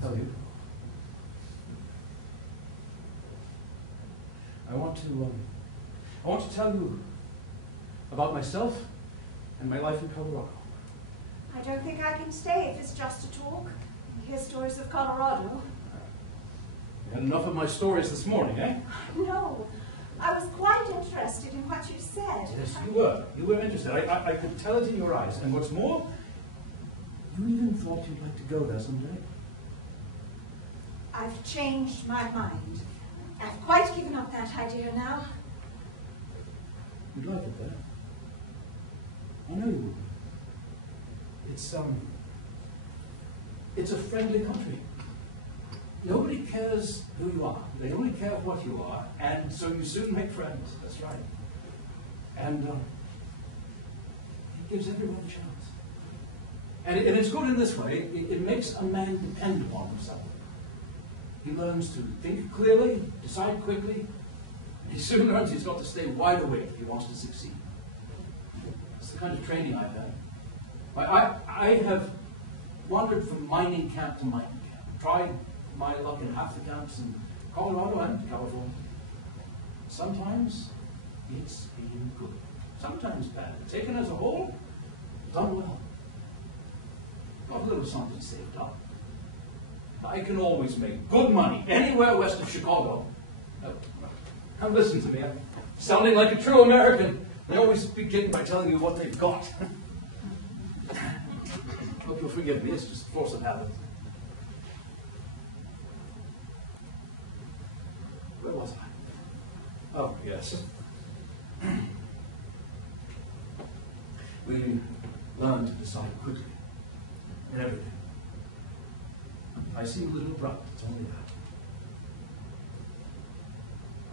tell you. I want to tell you about myself and my life in Colorado. I don't think I can stay if it's just a talk. You hear stories of Colorado. You had enough of my stories this morning, eh? No, I was quite interested in what you said. Yes, you were. You were interested. I could tell it in your eyes. And what's more, you even thought you'd like to go there someday. I've changed my mind. I've quite given up that idea now. You'd like it there? I know you would. It's a friendly country. Nobody cares who you are. They only care what you are, and so you soon make friends. That's right. And it gives everyone a chance. And it's good in this way. It makes a man depend upon himself. He learns to think clearly, decide quickly. He soon learns he's got to stay wide awake if he wants to succeed. It's the kind of training I've had. I have wandered from mining camp to mining camp, tried my luck in half the camps in Colorado and California. Sometimes it's been good, sometimes bad. Taken as a whole, done well. Got a little something saved up. I can always make good money anywhere west of Chicago. Now listen to me, I'm sounding like a true American. They always begin by telling you what they've got. Hope you'll forgive me, it's just force of habit. Where was I? Oh, yes. We learn to decide quickly in everything. I seem a little abrupt, it's only that.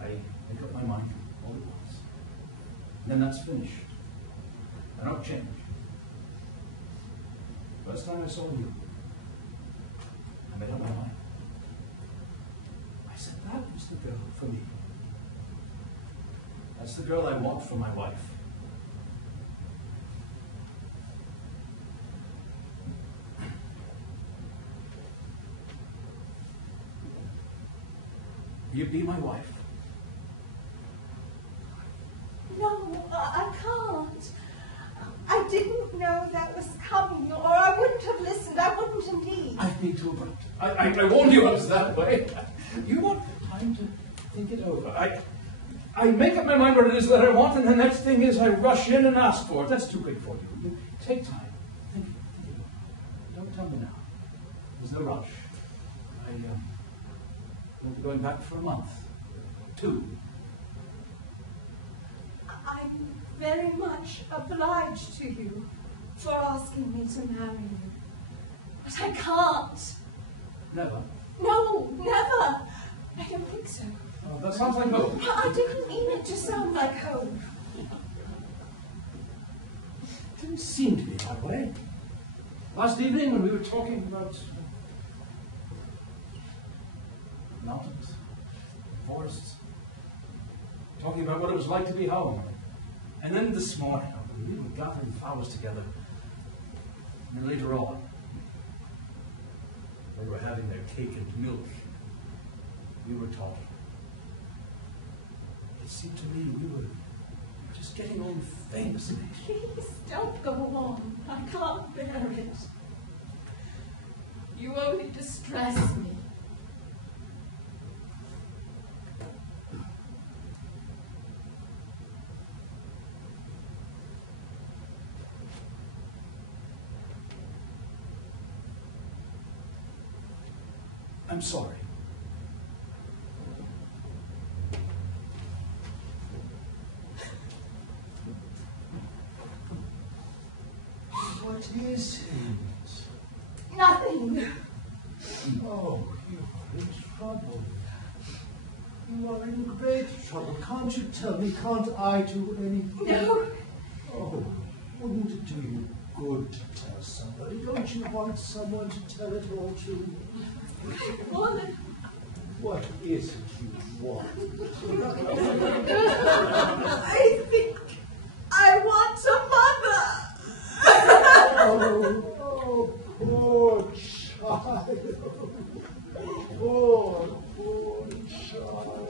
I make up my mind all at once. And then that's finished. I don't change. First time I saw you, I made up my mind. I said, that was the girl for me. That's the girl I want for my wife. Will you be my wife? No, I can't. I didn't know that was coming, or I wouldn't have listened. I wouldn't indeed. I've been too abrupt. I warned you I was that way. You want time to think it over. I make up my mind what it is that I want, and the next thing is I rush in and ask for it. That's too quick for you. You take time. Think it over. Don't tell me now. There's no rush. We'll be going back for a month. 2. I'm very much obliged to you for asking me to marry you. But I can't. Never? No, never. I don't think so. Oh, that sounds like hope. I didn't mean it to sound like hope. It didn't seem to be that way. Last evening when we were talking about mountains, forests, talking about what it was like to be home. And then this morning, we were gathering flowers together. And then later on, they were having their cake and milk. We were talking. It seemed to me we were just getting on famously. Please don't go on. I can't bear it. You only distress me. I'm sorry. What is it? Nothing. Oh, you are in trouble. You are in great trouble. Can't you tell me? Can't I do anything? No. Oh, wouldn't it do you good to tell somebody? Don't you want someone to tell it all to? I want. What is it you want? I think I want a mother. Oh, poor child. Poor child.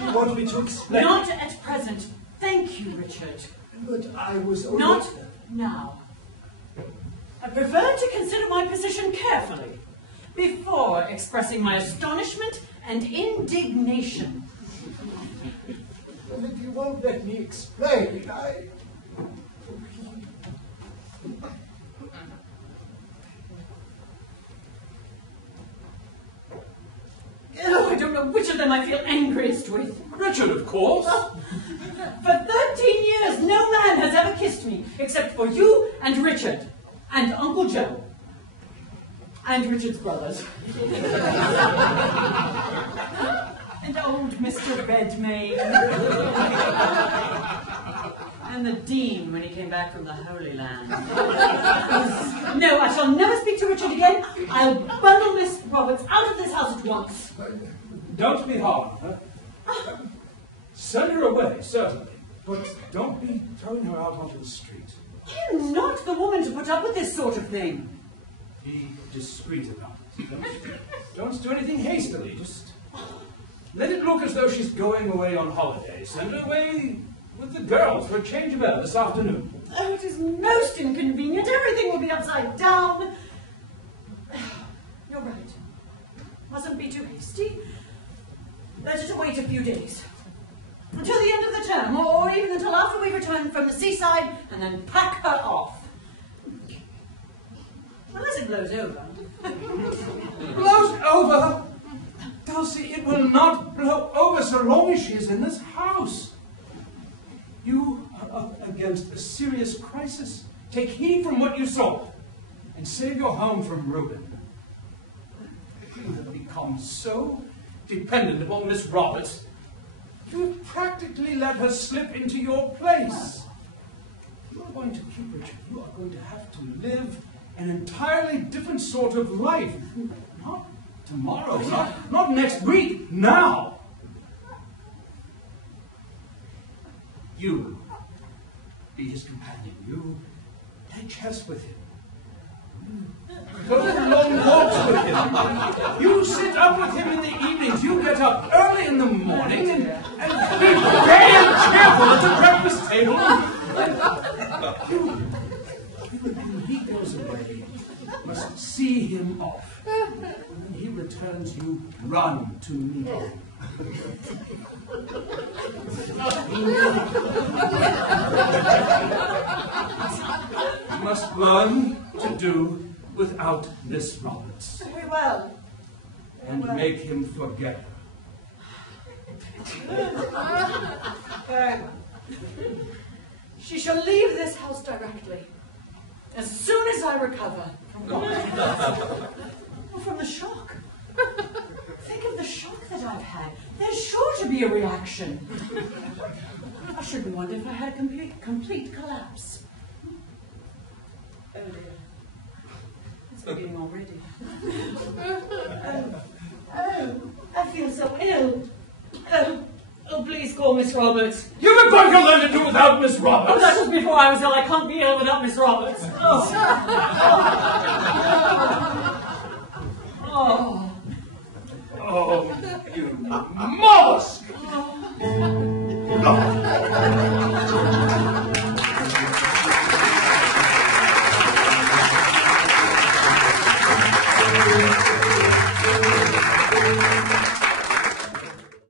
You want me to explain? Not at present. Thank you, Richard. But I was only... Not now. I prefer to consider my position carefully before expressing my astonishment and indignation. Well, if you won't let me explain, Oh, I don't know which of them I feel angriest with. Richard, of course. For 13 years, no man has ever kissed me, except for you and Richard, and Uncle Joe, and Richard's brothers. And old Mr. Redmayne. And the Dean when he came back from the Holy Land. No, I shall never speak to Richard again. I'll bundle Miss Roberts out of this house at once. Don't be hard. Send her away, certainly. But don't be throwing her out onto the street. I'm not the woman to put up with this sort of thing. Be discreet about it. Don't do anything hastily. Just let it look as though she's going away on holiday. Send her away with the girls for a change of air this afternoon. Oh, it is most inconvenient. Everything will be upside down. You're right. Mustn't be too hasty. Better to wait a few days. Until the end of the term, or even until after we return from the seaside, and then pack her off. Unless it blows over. Blows over? Dulcie, it will not blow over so long as she is in this house. You are up against a serious crisis. Take heed from what you saw, and save your home from ruin. You have become so dependent upon Miss Roberts, you have practically let her slip into your place. You are going to keep Richard. You are going to have to live an entirely different sort of life. Not tomorrow, not next week, now. You be his companion. You play chess with him. Go for long walks with him. You sit up with him in the evenings. You get up early in the morning and be gay and cheerful at the breakfast table. When he goes away, you must see him off. When he returns, you run to meet him. You must learn to do without Miss Roberts. Very well. And make him forget her. Very well. She shall leave this house directly, as soon as I recover from what? Well, from the shock. Think of the shock that I've had. There's sure to be a reaction. I shouldn't wonder if I had a complete collapse. Oh dear. It's beginning already. I feel so ill. Oh, please call Miss Roberts. You were going to learn to do without Miss Roberts. Oh, that was before I was ill. I can't be ill without Miss Roberts. Oh, you mollusk!